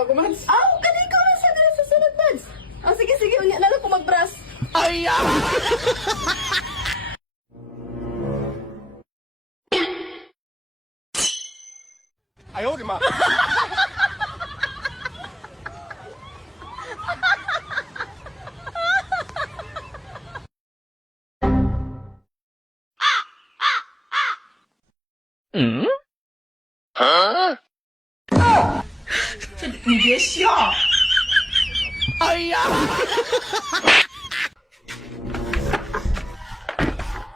to ako, Mads. Aw, kanay ko na sa dala sa sunod, Mads. Sige, sige, unya na lang ko mag-brush. Ay, Ayaw, di ma. Ay,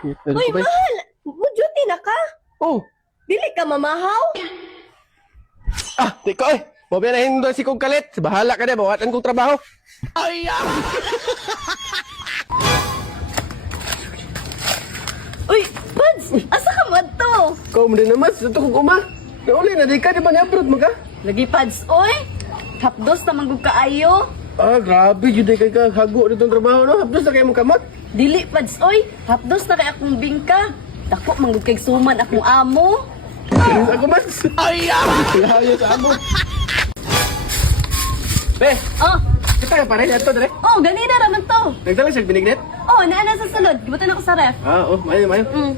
Uy, mahal! Mo-duty na ka? Oh, Dili ka mamahaw? tiko eh. Mobilahin doon si kong kalit. Bahala ka na, bawatan kong trabaho. Ay, Uy, Mads! Asa ka mo to? Ikaw mo din naman, sa tukong uma. Nauli na, di ka, di ba ni-upload mo ka? Lagi, Pads, oy! Hapdos na manggug kaayo. Grabe, yun ay kay hago nitong trabaho, no? Hapdos na kayo mong kamot. Dili, Pads, oy! Hapdos na kay akong bingka. Dako, manggug kay suman akong amo. Ako, Mads. Ay, layo sa amo. Be, Oh, kita ka pa rin, ito, dire. oh, ganina raman to. Nagdala siya binignet? Oh, naana sa sulod. Gibutan ako sa ref. Mayo, mayo. Mm.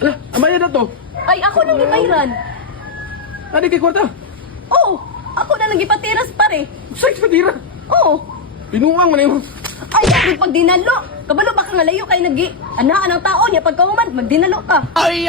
Ala, amaya na to. Ay, ako nang gibayran. Di kay kwarta. Oh, ako na lang gipatiras pare. Sex patira. Oh, Binuang mo na yun. ay, ako pag dinalo. Kabalo baka nga layo kay nagi. Anaan ang tao niya pagkahuman, magdinalo ka. Ay,